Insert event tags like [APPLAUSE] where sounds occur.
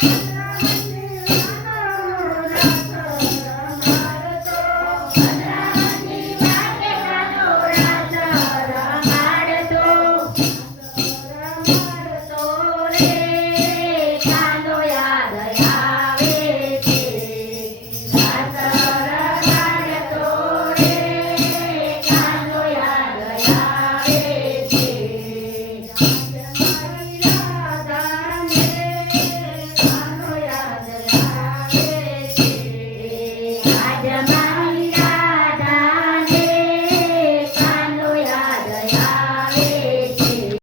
Thank [LAUGHS] you.